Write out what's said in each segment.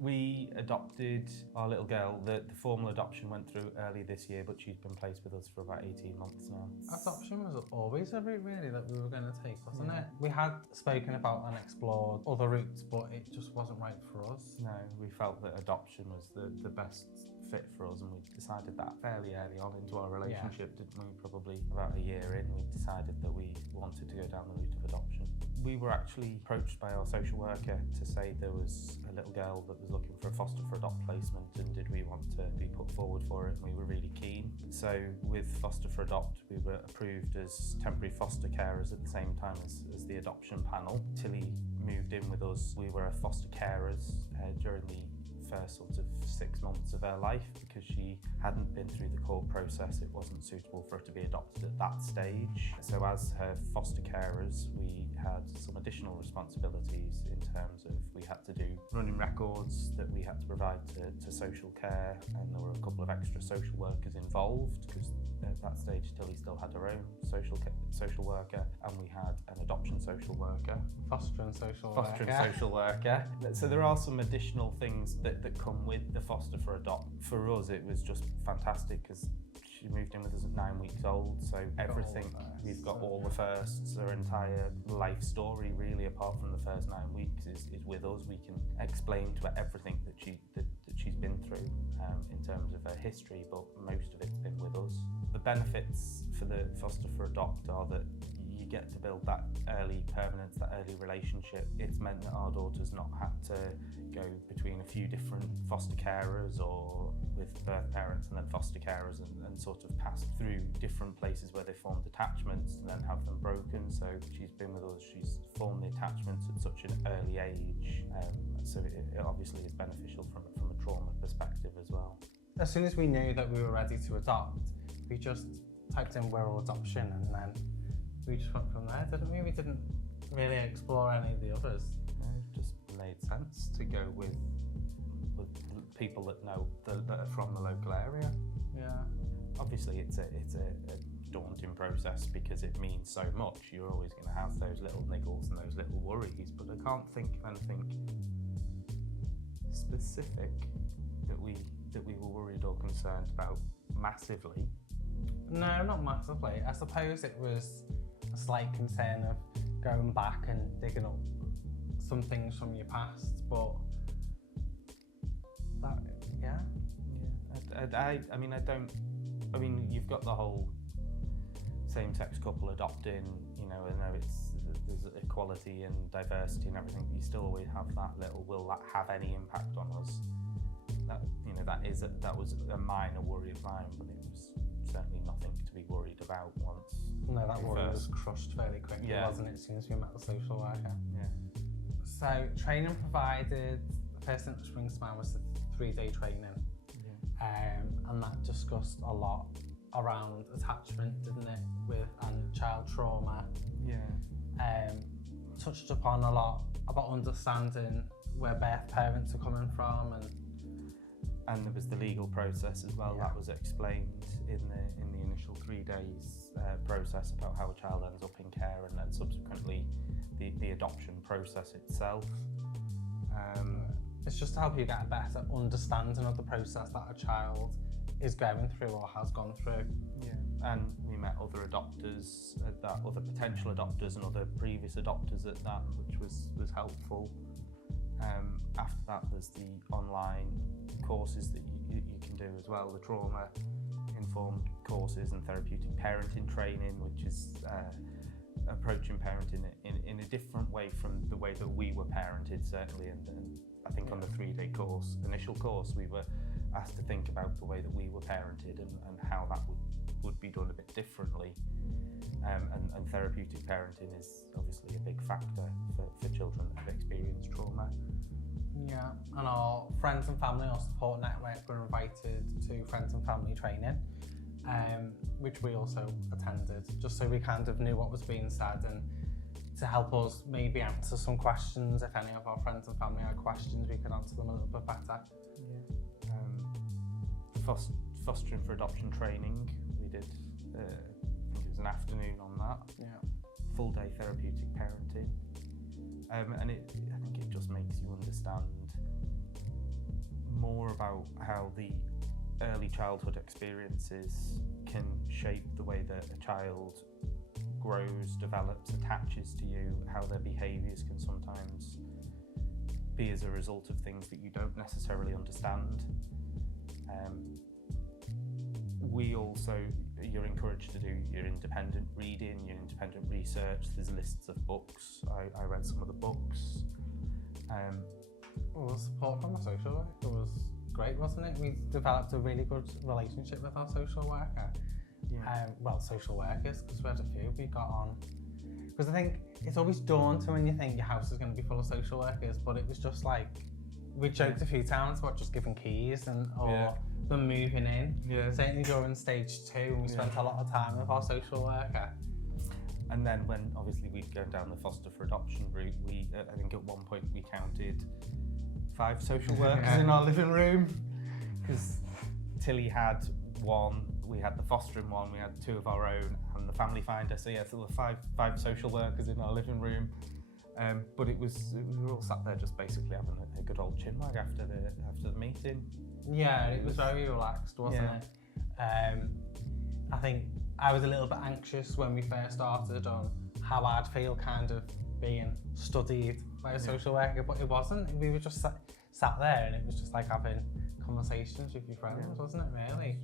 We adopted our little girl. The formal adoption went through early this year, but she's been placed with us for about 18 months now. Adoption was always a route really that we were going to take, wasn't it? We had spoken about and explored other routes, but it just wasn't right for us. No, we felt that adoption was the best fit for us, and we decided that fairly early on into our relationship, didn't we? Probably about a year in, we decided that we wanted to go down the route of adoption. We were actually approached by our social worker to say there was a little girl that was looking for a foster for adopt placement, and did we want to be put forward for it, and we were really keen. So with foster for adopt, we were approved as temporary foster carers at the same time as the adoption panel. Tilly moved in with us. We were foster carers during the first sort of 6 months of her life, because she hadn't been through the court process. It wasn't suitable for her to be adopted at that stage. So as her foster carers, we had some additional responsibilities in terms of we had to do running records that we had to provide to social care, and there were a couple of extra social workers involved, because at that stage Tilly still had her own social worker, and we had an adoption social worker. Foster and social worker. So there are some additional things that come with the foster for adopt. For us, it was just fantastic, because she moved in with us at 9 weeks old, so everything, we've got all the firsts. Her entire life story, really, apart from the first 9 weeks, is with us. We can explain to her everything that she's been through in terms of her history, but most of it's been with us. The benefits for the foster for adopt are that you get to build that early permanence, that early relationship. It's meant that our daughter's not had to go between a few different foster carers, or with birth parents and then foster carers, and sort of pass through different places where they formed attachments and then have them broken. So she's been with us, she's formed the attachments at such an early age, so it obviously is beneficial from a trauma perspective as well. As soon as we knew that we were ready to adopt, we just typed in Wirral adoption, and then we just went from there, didn't we? We didn't really explore any of the others. It just made sense to go with people that know that are from the local area. Yeah. Obviously, it's a daunting process, because it means so much. You're always going to have those little niggles and those little worries, but I can't think of anything specific that we were worried or concerned about massively. No, not massively. I suppose it was a slight concern of going back and digging up some things from your past, but that, yeah. I mean, you've got the whole same-sex couple adopting, you know, I know there's equality and diversity and everything, but you still always have that little, will that have any impact on us? That, you know, that was a minor worry of mine, but it was certainly nothing to be worried about once. No, that worry was crushed fairly quickly, wasn't it, as soon as we met the social worker? Yeah. So training provided, the first thing that springs to mind was the 3-day training, and that discussed a lot around attachment, didn't it, and child trauma. Yeah. Touched upon a lot about understanding where birth parents are coming from, and there was the legal process as well. That was explained in the initial 3 days process about how a child ends up in care, and then subsequently the adoption process itself. It's just to help you get a better understanding of the process that a child is going through or has gone through. Yeah, and we met other adopters at that, other potential adopters and other previous adopters at that, which was helpful. After that, there's the online courses that you can do as well, the trauma-informed courses and therapeutic parenting training, which is approaching parenting in a different way from the way that we were parented, certainly. And I think on the 3-day initial course, we were asked to think about the way that we were parented and how that would be done a bit differently. And therapeutic parenting is obviously a big factor for children that have experienced trauma. Yeah, and our friends and family, our support network, were invited to friends and family training, which we also attended, just so we kind of knew what was being said, and to help us maybe answer some questions. If any of our friends and family had questions, we could answer them a little bit better. Yeah. Fostering for adoption training, we did, I think it was an afternoon on that. Yeah. Full day therapeutic parenting. And I think it just makes you understand more about how the early childhood experiences can shape the way that a child grows, develops, attaches to you, how their behaviours can sometimes be as a result of things that you don't necessarily understand. We also, you're encouraged to do your independent reading, your independent research. There's lists of books. I read some of the books. Well, the support from the social worker was great, wasn't it? We developed a really good relationship with our social worker. Well, social workers, because we had a few we got on. Because I think it's always daunting when you think your house is going to be full of social workers, but it was just like, we joked a few times about just giving keys or them moving in. Certainly during stage 2, we spent a lot of time with our social worker. And then when obviously we'd go down the foster for adoption route, I think at one point we counted 5 social workers in our living room, because Tilly had one, we had the fostering one, we had 2 of our own, and the family finder. So yeah, there were 5 social workers in our living room. But we were all sat there just basically having a good old chinwag after the meeting. Yeah, it was very relaxed, wasn't it? I think I was a little bit anxious when we first started on how I'd feel kind of being studied by a social worker, but it wasn't. We were just sat there, and it was just like having conversations with your friends, wasn't it, really?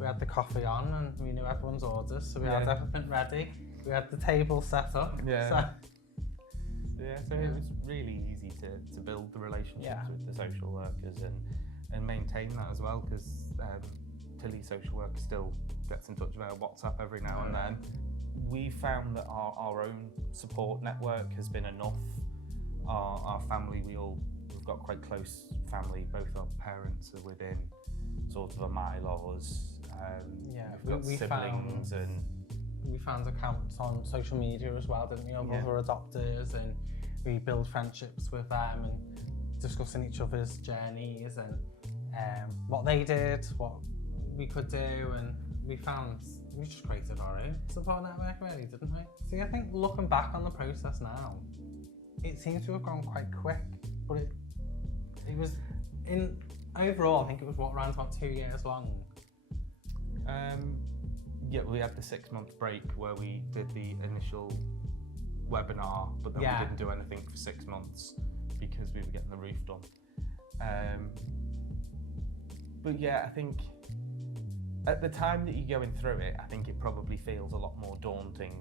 We had the coffee on, and we knew everyone's orders, so we had everything ready. We had the table set up. So it was really easy to build the relationships with the social workers and maintain that as well, because Tilly's social worker still gets in touch with our WhatsApp every now and then. We found that our own support network has been enough. Our family, we've got quite close family. Both our parents are within sort of a mile of us. We've got siblings and... We found accounts on social media as well, didn't we, of other adopters, and we build friendships with them and discussing each other's journeys and what they did, what we could do, and we just created our own support network, really, didn't we? See, I think looking back on the process now, it seems to have gone quite quick, but it was overall, I think it was around about 2 years long. We had the 6-month break where we did the initial webinar, but then we didn't do anything for 6 months because we were getting the roof done. But yeah, I think at the time that you're going through it, I think it probably feels a lot more daunting.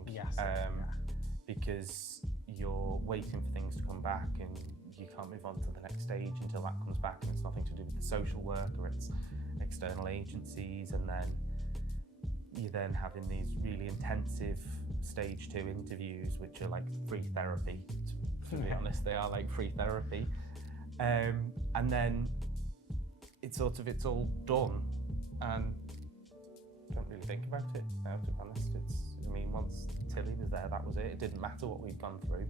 Because you're waiting for things to come back and you can't move on to the next stage until that comes back, and it's nothing to do with the social worker, it's external agencies, and then you're then having these really intensive stage 2 interviews, which are like free therapy, to be honest. They are like free therapy. And then it's all done, and I don't really think about it now, to be honest. Once Tilly was there, that was it. It didn't matter what we'd gone through.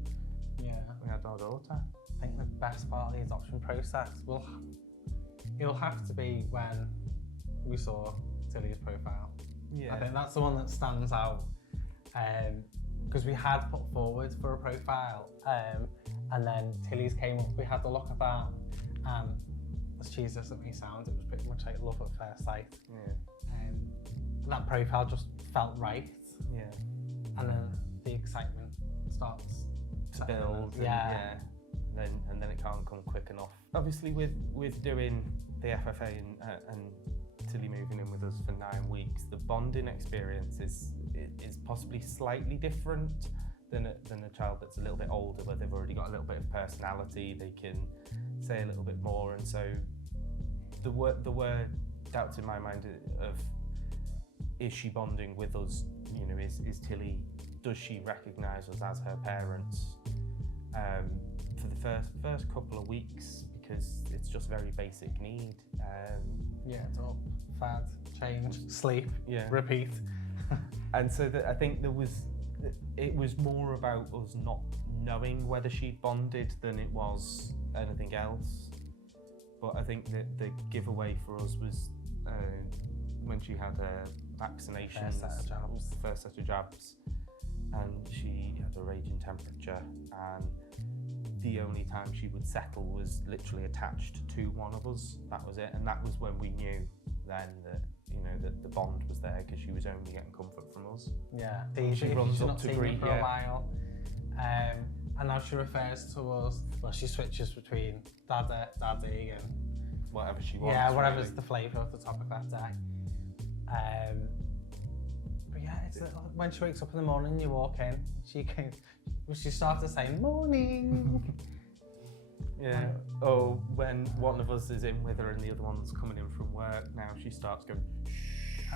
We had our daughter. I think the best part of the adoption process it'll have to be when we saw Tilly's profile. I think that's the one that stands out, because we had put forward for a profile, and then Tilly's came up, we had to look at that, and as cheesy as it may sound, it was pretty much like love at first sight. That profile just felt right, and then the excitement starts to build, and then it can't come quick enough. Obviously with doing the FFA and Tilly moving in with us for 9 weeks, the bonding experience is possibly slightly different than a child that's a little bit older, where they've already got a little bit of personality, they can say a little bit more, and so there were doubts in my mind of, is she bonding with us? Is Tilly, does she recognise us as her parents? For the first couple of weeks, because it's just very basic need. It's up, fad, change, sleep, repeat. And so I think it was more about us not knowing whether she'd bonded than it was anything else. But I think that the giveaway for us was when she had her vaccinations, first set of jabs, and she had a raging temperature, and the only time she would settle was literally attached to one of us. That was it, and that was when we knew then that, you know, that the bond was there, because she was only getting comfort from us. Yeah, She runs up to greet for you. a while, and now she refers to us. Well, she switches between daddy, and Whatever she wants. yeah, whatever's really. the flavour of the topic that day. But yeah, it's when she wakes up in the morning, you walk in, she starts to say morning. Yeah. Oh, when one of us is in with her and the other one's coming in from work, now she starts going shh,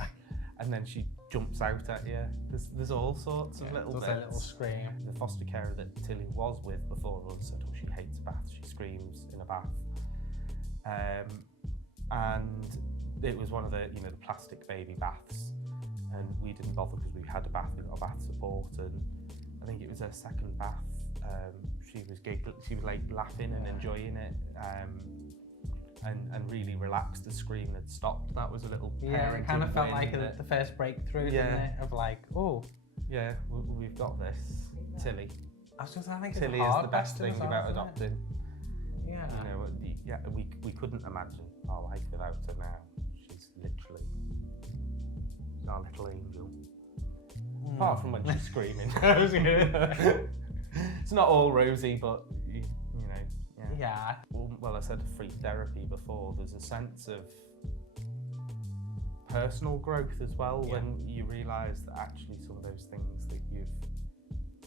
and then she jumps out at you. There's all sorts of little Does bits. a little scream. The foster carer that Tilly was with before us said, oh, she hates baths, she screams in a bath. And it was one of the, you know, the plastic baby baths, and we didn't bother because we had a bath, we got a bath support, and I think it was her second bath. She was giggling, she was like laughing and enjoying it, and really relaxed. The scream had stopped. That was a little Yeah, it kind of parenting felt win like that- the first breakthrough, Yeah. didn't it? Of like, oh, yeah, we've got this. Tilly. I think it's Tilly a is hard the best question thing as well, about isn't it? adopting. Yeah. You know, we couldn't imagine our life without her now. She's literally our little angel. Apart from when she's screaming. It's not all rosy, but you know, yeah. Yeah. Well, I said free therapy before. There's a sense of personal growth as well, Yeah. when you realise that actually some of those things that you've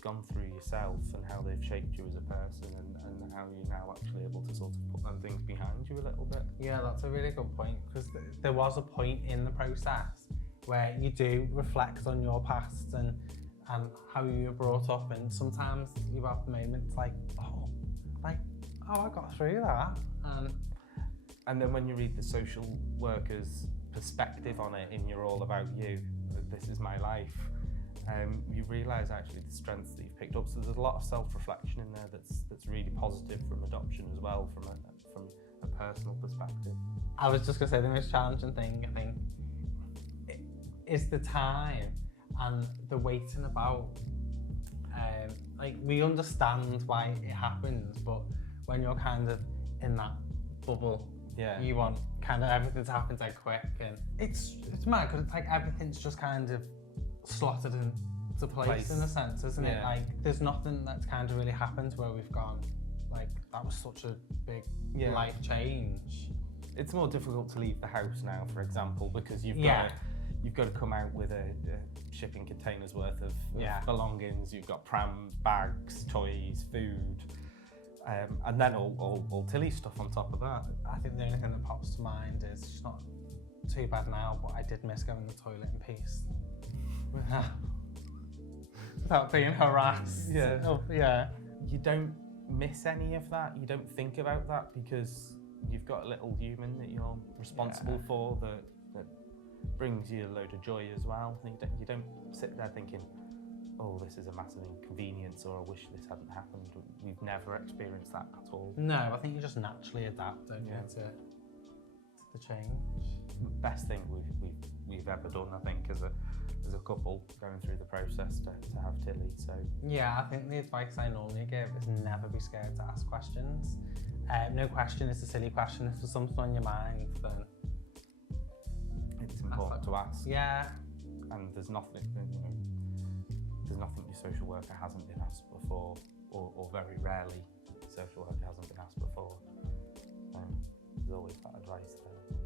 gone through yourself and how they've shaped you as a person, and how you're now actually able to sort of put them things behind you a little bit. Yeah, that's a really good point, because there was a point in the process where you do reflect on your past and how you were brought up, and sometimes you have moments like, oh, I got through that, And then when you read the social worker's perspective on it in You're All About You, This Is My Life, you realise actually the strengths that you've picked up. So there's a lot of self-reflection in there that's really positive from adoption as well, from a personal perspective. I was just gonna say the most challenging thing, I think, is the time and the waiting about. Like, we understand why it happens, but when you're kind of in that bubble, Yeah. you want kind of everything to happen so quick, and it's mad because it's like everything's just kind of slotted into place in a sense, isn't it? Yeah. Like, there's nothing that's kind of really happened where we've gone, like, that was such a big Yeah. life change. It's more difficult to leave the house now, for example, because you've Yeah. got to come out with a shipping container's worth of Yeah. belongings. You've got prams, bags, toys, food, and then all Tilly stuff on top of that. I think the only thing that pops to mind is, it's not too bad now, but I did miss going to the toilet in peace. Without being harassed. Yeah. Oh, yeah. You don't miss any of that. You don't think about that because you've got a little human that you're responsible Yeah. for that brings you a load of joy as well. You don't sit there thinking, oh, this is a massive inconvenience, or I wish this hadn't happened. We've never experienced that at all. No, I think you just naturally adapt, don't Yeah. you, to the change. Best thing we've ever done, I think, as a couple going through the process to have Tilly. So Yeah, I think the advice I normally give is never be scared to ask questions. No question is a silly question. If there's something on your mind, then it's important to ask. yeah, And there's nothing your social worker hasn't been asked before, or very rarely social worker hasn't been asked before. There's always that advice there.